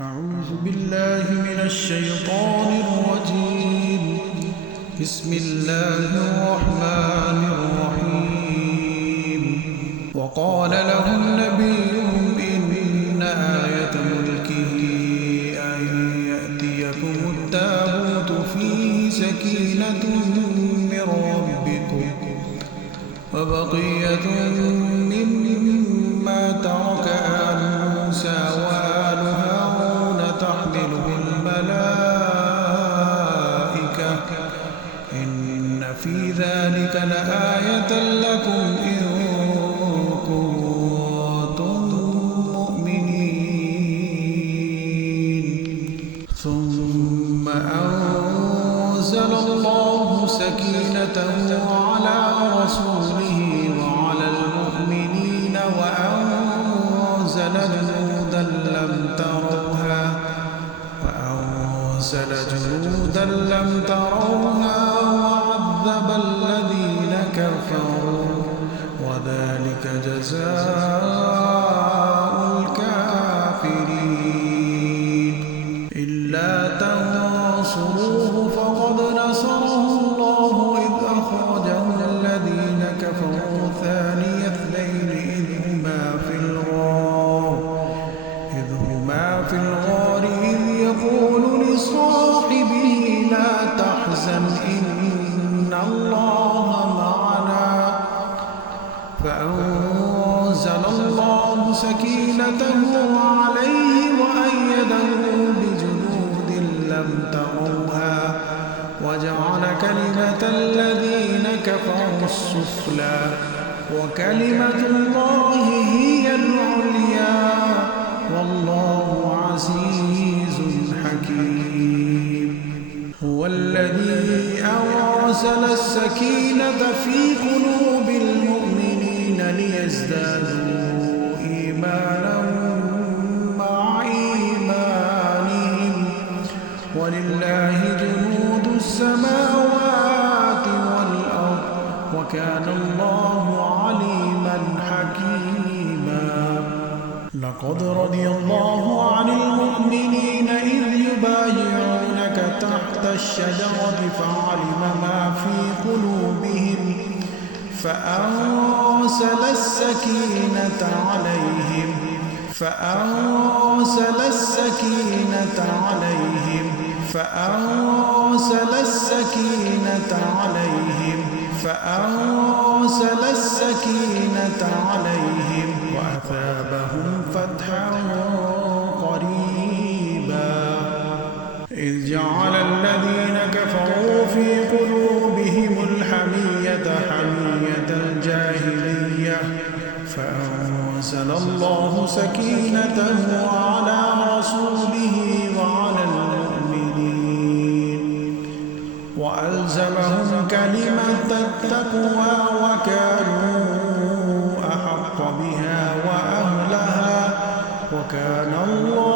أعوذ بالله من الشيطان الرجيم. بسم الله الرحمن الرحيم. وقال لهم نبيهم إن آية ملكه أن يأتيكم التابوت فيه سكينة من ربكم وبقية مما ترك آل موسى وآل هارون تحمله الملائكة إن في ذلك لآية لكم إن كنتم مؤمنين. ثم أنزل الله سكينته على رسوله وعلى المؤمنين وأنزل جنودا لم تروها وعذب الذين كفروا وذلك جزاء الكافرين. إلا تنصروه فقد نصره الله إذ أخرجه الذين كفروا ثاني اثنين إذ هما في الغار إذ يقول لصاحبه لا تحزن إن الله معنا فأنزل الله سكينته عليه وأيده بجنود لم تروها وجعل كلمة الذين كفروا السفلى وكلمة الله هي العليا والله عزيز حكيم. هو الذي أرسل السكينة في قلوب المؤمنين ليزدادوا إيمانا مع إيمانهم ولله جنود السماوات والأرض وكان الله عليما حكيما. لقد رضي الله عن المؤمنين إذ يبايعونك تحت الشجرة فعلم ما في قلوبهم فأنزل السكينة عليهم وأثابهم فتحا قريبا. إذ جعل الذين كفروا في قلوبهم الحمية حمية الجاهلية فأنزل الله سكينته على رسوله وعلى المؤمنين وألزمهم كلمة التقوى وكانوا أحق بها وأهلها وكان الله